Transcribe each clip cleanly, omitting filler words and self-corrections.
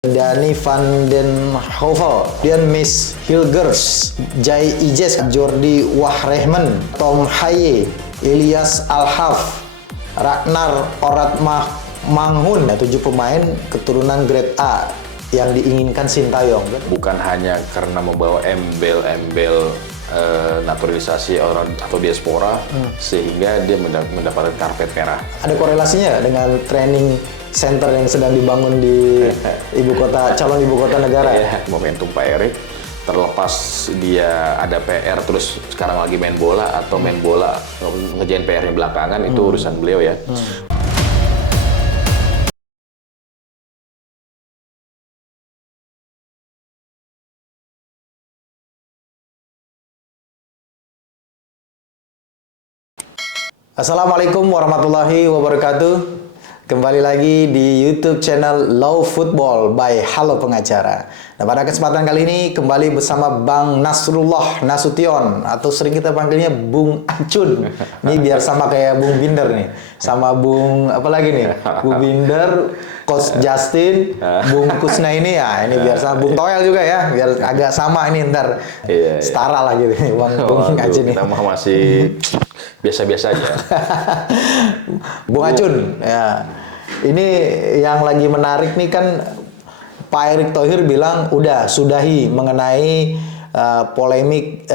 Danny van den Heuvel, kemudian Miss Hilgers, Jai Ijes, Jordi Wahrehman, Tom Haye, Ilyas Alhaf, Ragnar Oratmangun, 7 pemain keturunan Grade A yang diinginkan Sintayong. Bukan hanya karena membawa embel-embel naturalisasi orang atau diaspora, sehingga dia mendapatkan karpet merah. Ada korelasinya dengan training center yang sedang dibangun di calon ibu kota negara? Ya, momentum Pak Erik, terlepas dia ada PR terus sekarang lagi main bola atau main bola ngerjain PR-nya belakangan, itu urusan beliau ya. Assalamualaikum warahmatullahi wabarakatuh. Kembali lagi di YouTube channel Love Football by Halo Pengacara. Nah, pada kesempatan kali ini kembali bersama Bang Nasrullah Nasution, atau sering kita panggilnya Bung Acun. Ini biar sama kayak Bung Binder nih, sama Bung apa lagi nih? Bung Binder, Coach Justin, Bung Kusna ini ya. Ini biar sama Bung Toel juga ya, biar agak sama ini ntar. Setara lah gitu nih, Bung Acun nih. Kita masih biasa-biasa aja. Bung Acun, ya. Ini yang lagi menarik nih kan, Pak Erick Thohir bilang udah sudahi mengenai polemik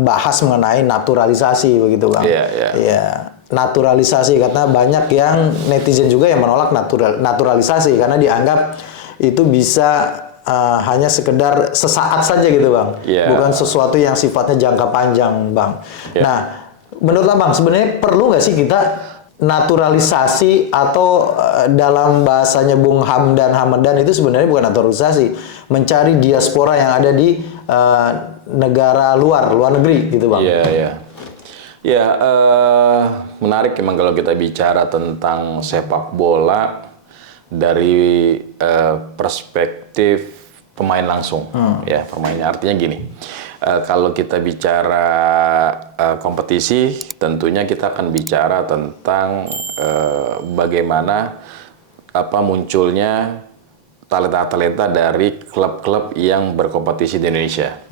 bahas mengenai naturalisasi begitu Bang. Iya. Naturalisasi, karena banyak yang netizen juga yang menolak naturalisasi karena dianggap itu bisa hanya sekedar sesaat saja gitu Bang. Bukan sesuatu yang sifatnya jangka panjang Bang. Nah, menurut Abang sebenarnya perlu nggak sih kita naturalisasi, atau dalam bahasanya Bung Hamdan itu sebenarnya bukan naturalisasi, mencari diaspora yang ada di negara luar negeri gitu Bang? Iya, menarik memang kalau kita bicara tentang sepak bola dari perspektif pemain langsung. Ya, pemainnya artinya gini. Kalau kita bicara kompetisi, tentunya kita akan bicara tentang bagaimana munculnya talenta-talenta dari klub-klub yang berkompetisi di Indonesia.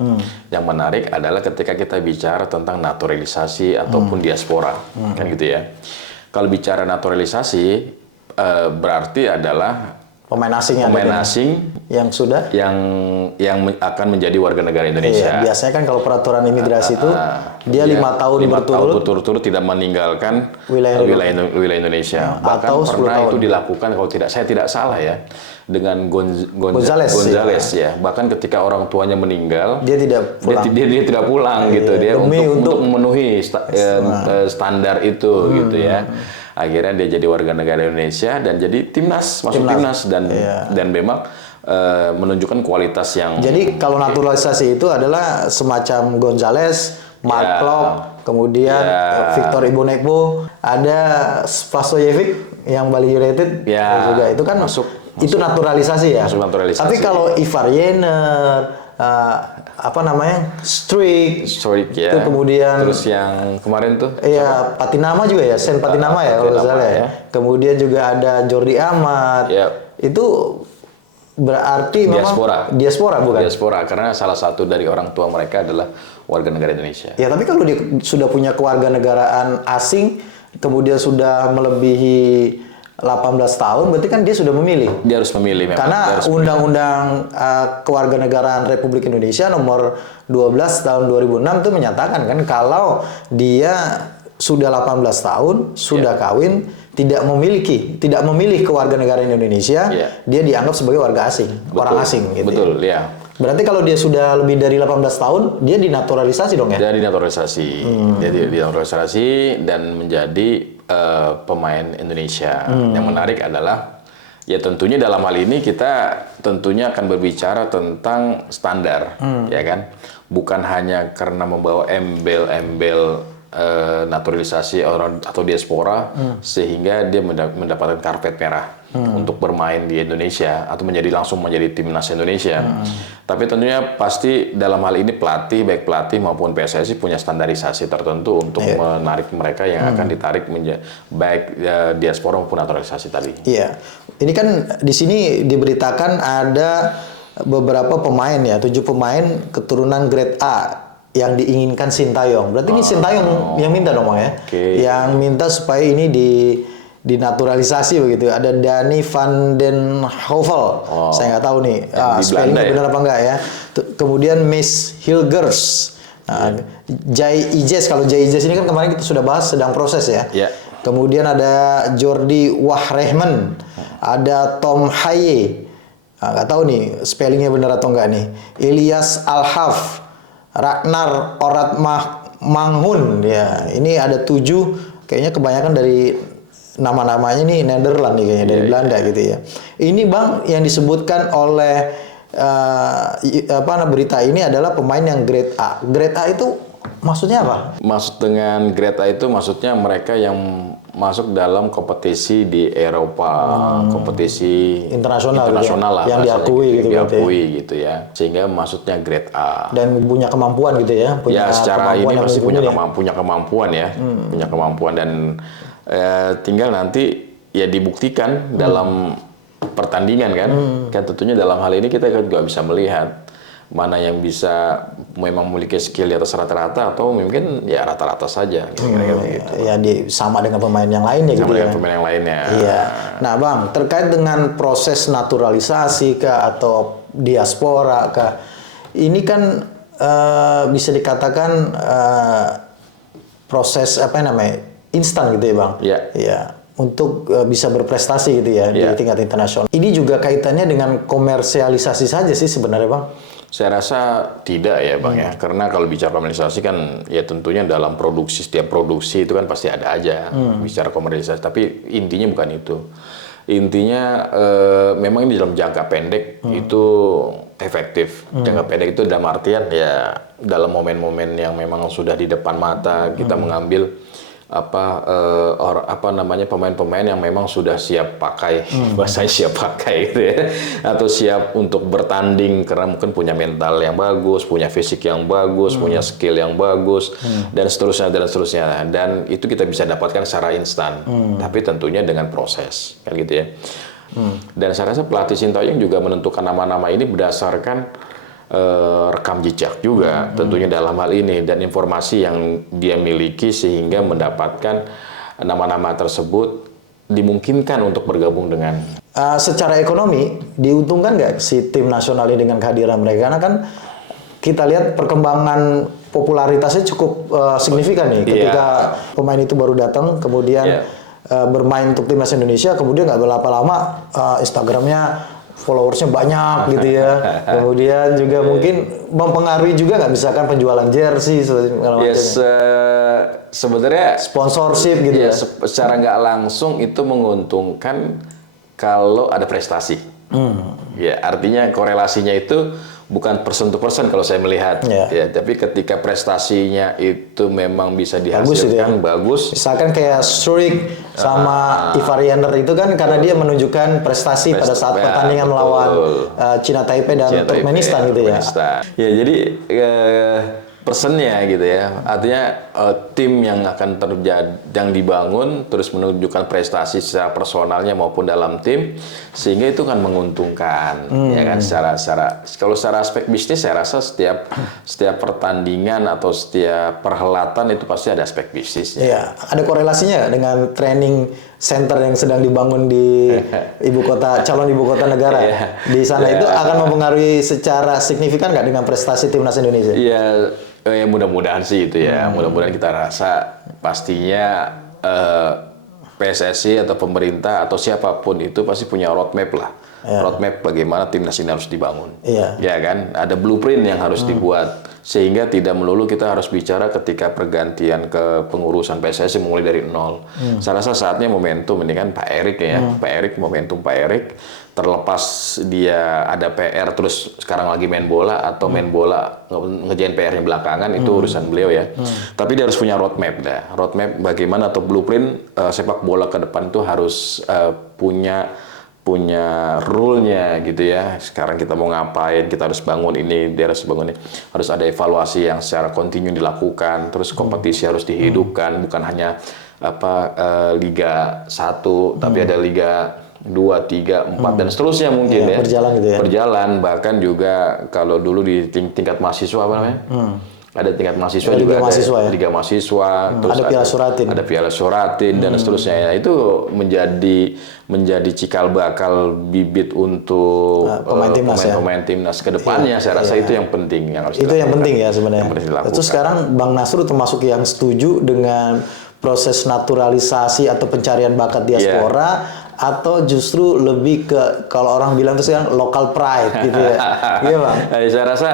Yang menarik adalah ketika kita bicara tentang naturalisasi ataupun diaspora, kan gitu ya. Kalau bicara naturalisasi, berarti adalah pemain asing yang sudah yang akan menjadi warga negara Indonesia. Biasanya kan kalau peraturan imigrasi itu dia 5 tahun berturut-turut tidak meninggalkan wilayah Indonesia. Bahkan atau pernah itu tahun dilakukan, kalau saya tidak salah ya, dengan Gonzales ya. Bahkan ketika orang tuanya meninggal, dia tidak pulang. Dia tidak pulang gitu. Dia untuk memenuhi standar itu gitu ya. Akhirnya dia jadi warga negara Indonesia dan jadi masuk timnas dan memang menunjukkan kualitas yang. Jadi kalau naturalisasi itu adalah semacam Gonzales, Mark Klok, kemudian Victor Ibonepo, ada Vasojevic yang Bali United juga, itu kan masuk. Itu naturalisasi ya. Masuk naturalisasi. Tapi kalau Ivar Jenner, Struijk ya. Itu kemudian terus yang kemarin tuh Patinama juga ya, Sen Patinama ya kalau salah ya. Kemudian juga ada Jordi Amat. Itu berarti diaspora bukan? Diaspora, karena salah satu dari orang tua mereka adalah warga negara Indonesia. Ya, tapi kalau dia sudah punya kewarganegaraan asing, kemudian sudah melebihi 18 tahun, berarti kan dia sudah memilih. Dia harus memilih memang. Karena Undang-Undang Kewarganegaraan Republik Indonesia nomor 12 tahun 2006 itu menyatakan kan kalau dia sudah 18 tahun, sudah kawin, tidak memilih kewarganegaraan Indonesia, dia dianggap sebagai warga asing, orang asing gitu. Betul, ya. Berarti kalau dia sudah lebih dari 18 tahun, dia dinaturalisasi dong ya? Dia dinaturalisasi. Dia dinaturalisasi dan menjadi pemain Indonesia. Yang menarik adalah ya tentunya dalam hal ini kita tentunya akan berbicara tentang standar, ya kan? Bukan hanya karena membawa embel-embel naturalisasi orang atau diaspora sehingga dia mendapatkan karpet merah untuk bermain di Indonesia atau langsung menjadi timnas Indonesia. Tapi tentunya pasti dalam hal ini baik pelatih maupun PSSI punya standarisasi tertentu untuk menarik mereka yang akan ditarik baik diaspora maupun naturalisasi tadi. Iya. Ini kan di sini diberitakan ada beberapa pemain ya, 7 pemain keturunan grade A yang diinginkan Sintayong. Berarti ini Sintayong yang minta dong, Bang ya? Yang minta supaya ini dinaturalisasi begitu. Ada Danny van den Heuvel. Saya nggak tahu nih spellingnya benar apa enggak ya. Kemudian Miss Hilgers. Jai Ijes. Kalau Jai Ijes ini kan kemarin kita sudah bahas sedang proses ya. Kemudian ada Jordi Wahrehman. Ada Tom Haye. Nggak tahu nih spellingnya benar atau enggak nih. Ilyas Alhaf. Ragnar Oratmanghun. Ya, ini ada 7. Kayaknya kebanyakan dari nama-namanya nih Nederland nih kayaknya dari Belanda gitu ya. Ini Bang yang disebutkan oleh berita ini adalah pemain yang grade A. Grade A itu maksudnya apa? Maksud dengan grade A itu maksudnya mereka yang masuk dalam kompetisi di Eropa, kompetisi internasional lah, yang diakui gitu ya. Sehingga maksudnya grade A. Dan punya kemampuan gitu ya. Ya secara ini pasti punya kemampuan ya, punya kemampuan dan tinggal nanti ya dibuktikan dalam pertandingan kan. Kan tentunya dalam hal ini kita juga bisa melihat mana yang bisa memang memiliki skill di atas rata-rata atau mungkin ya rata-rata saja gitu. Ya sama dengan pemain yang lainnya gitu ya. Pemain yang lainnya. Iya. Nah, Bang, terkait dengan proses naturalisasi kah atau diaspora kah, ini kan bisa dikatakan proses instan gitu ya, Bang. Iya. Untuk bisa berprestasi gitu ya di tingkat internasional. Ini juga kaitannya dengan komersialisasi saja sih sebenarnya, Bang. Saya rasa tidak ya, Bang ya. Karena kalau bicara komersialisasi kan ya tentunya dalam setiap produksi itu kan pasti ada aja bicara komersialisasi. Tapi intinya bukan itu. Intinya memang ini dalam jangka pendek itu efektif. Jangka pendek itu dalam artian ya dalam momen-momen yang memang sudah di depan mata kita mengambil pemain-pemain yang memang sudah siap pakai, bahasanya siap pakai gitu ya, atau siap untuk bertanding karena mungkin punya mental yang bagus, punya fisik yang bagus, punya skill yang bagus, dan seterusnya. Dan itu kita bisa dapatkan secara instan, tapi tentunya dengan proses, kan gitu ya. Dan saya rasa pelatih Sintayong juga menentukan nama-nama ini berdasarkan rekam jejak juga tentunya dalam hal ini dan informasi yang dia miliki sehingga mendapatkan nama-nama tersebut dimungkinkan untuk bergabung dengan. Secara ekonomi diuntungkan nggak si tim nasional ini dengan kehadiran mereka? Karena kan kita lihat perkembangan popularitasnya cukup signifikan nih ketika pemain itu baru datang kemudian bermain untuk timnas Indonesia, kemudian nggak berapa lama Instagramnya followersnya banyak gitu ya. Kemudian juga mungkin mempengaruhi juga nggak misalkan penjualan jersey sebenarnya sponsorship gitu ya. Secara nggak langsung itu menguntungkan kalau ada prestasi. Ya artinya korelasinya itu bukan person to person kalau saya melihat, ya, tapi ketika prestasinya itu memang bisa dihasilkan bagus. Misalkan kayak Struijk sama Ivar Jenner itu kan karena dia menunjukkan prestasi pada saat pertandingan melawan China Taipei dan Turkmenistan gitu ya. Ya jadi personnya gitu ya, artinya tim yang akan yang dibangun terus menunjukkan prestasi secara personalnya maupun dalam tim sehingga itu kan menguntungkan ya kan kalau secara aspek bisnis saya rasa setiap pertandingan atau setiap perhelatan itu pasti ada aspek bisnis. Iya, ada korelasinya dengan training center yang sedang dibangun di calon ibu kota negara di sana itu akan mempengaruhi secara signifikan nggak dengan prestasi timnas Indonesia? Iya. Ya mudah-mudahan sih itu ya. Mudah-mudahan kita rasa pastinya PSSI atau pemerintah atau siapapun itu pasti punya roadmap lah. Roadmap bagaimana timnas ini harus dibangun. Ya kan? Ada blueprint yang harus dibuat sehingga tidak melulu kita harus bicara ketika pergantian ke pengurusan PSSI mulai dari nol. Saya rasa saatnya momentum ini kan Pak Erik ya. Momentum Pak Erik terlepas dia ada PR terus sekarang lagi main bola atau main bola ngejain PR-nya belakangan itu urusan beliau ya. Tapi dia harus punya roadmap dah. Roadmap bagaimana atau blueprint sepak bola ke depan tuh harus punya rule-nya gitu ya. Sekarang kita mau ngapain, kita harus bangun ini, dia harus bangun ini. Harus ada evaluasi yang secara kontinu dilakukan, terus kompetisi harus dihidupkan, bukan hanya Liga 1, tapi ada Liga 2, 3, 4 dan seterusnya mungkin ya. Berjalan gitu ya. Berjalan, bahkan juga kalau dulu di tingkat mahasiswa apa namanya? Ada tingkat mahasiswa juga ada Liga Mahasiswa, terus ada Piala Suratin dan seterusnya ya. Itu menjadi cikal bakal bibit untuk pemain timnas ke depannya. Saya rasa itu yang penting yang harus itu yang penting ya sebenarnya. Itu sekarang Bang Nasrul termasuk yang setuju dengan proses naturalisasi atau pencarian bakat diaspora atau justru lebih ke kalau orang bilang itu sekarang local pride gitu ya. Iya, Bang. Saya rasa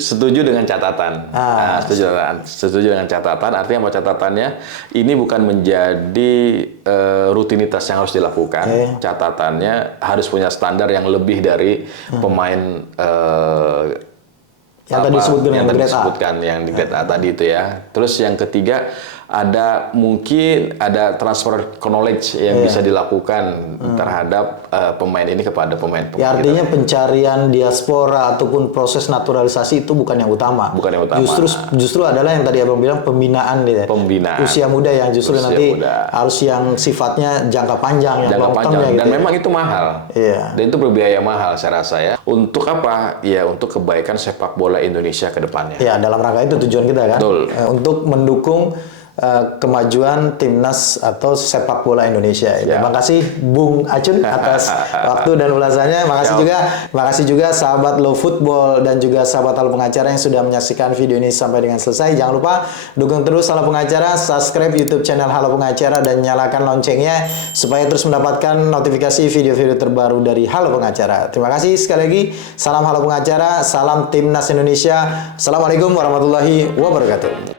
setuju dengan catatan. Setuju dengan catatan. Artinya apa catatannya? Ini bukan menjadi rutinitas yang harus dilakukan. Catatannya harus punya standar yang lebih dari pemain yang tadi disebutkan yang di grade A tadi itu ya. Terus yang ketiga mungkin ada transfer knowledge yang bisa dilakukan terhadap pemain ini kepada pemain. Ya, artinya pencarian diaspora ataupun proses naturalisasi itu bukan yang utama. Bukan yang utama. Justru adalah yang tadi Abang bilang pembinaan gitu. Pembinaan. Usia muda yang justru nanti harus yang sifatnya jangka panjang, yang long term dan gitu memang itu mahal. Iya. Dan itu berbiaya mahal saya rasa ya. Untuk apa? Ya untuk kebaikan sepak bola Indonesia ke depannya. Ya, dalam rangka itu tujuan kita kan. Betul. Untuk mendukung kemajuan timnas atau sepak bola Indonesia. Terima kasih Bung Acun atas waktu dan ulasannya. Makasih juga sahabat Love Football dan juga sahabat Halo Pengacara yang sudah menyaksikan video ini sampai dengan selesai. Jangan lupa dukung terus Halo Pengacara, subscribe YouTube channel Halo Pengacara dan nyalakan loncengnya supaya terus mendapatkan notifikasi video-video terbaru dari Halo Pengacara. Terima kasih sekali lagi. Salam Halo Pengacara, salam Timnas Indonesia. Assalamualaikum warahmatullahi wabarakatuh.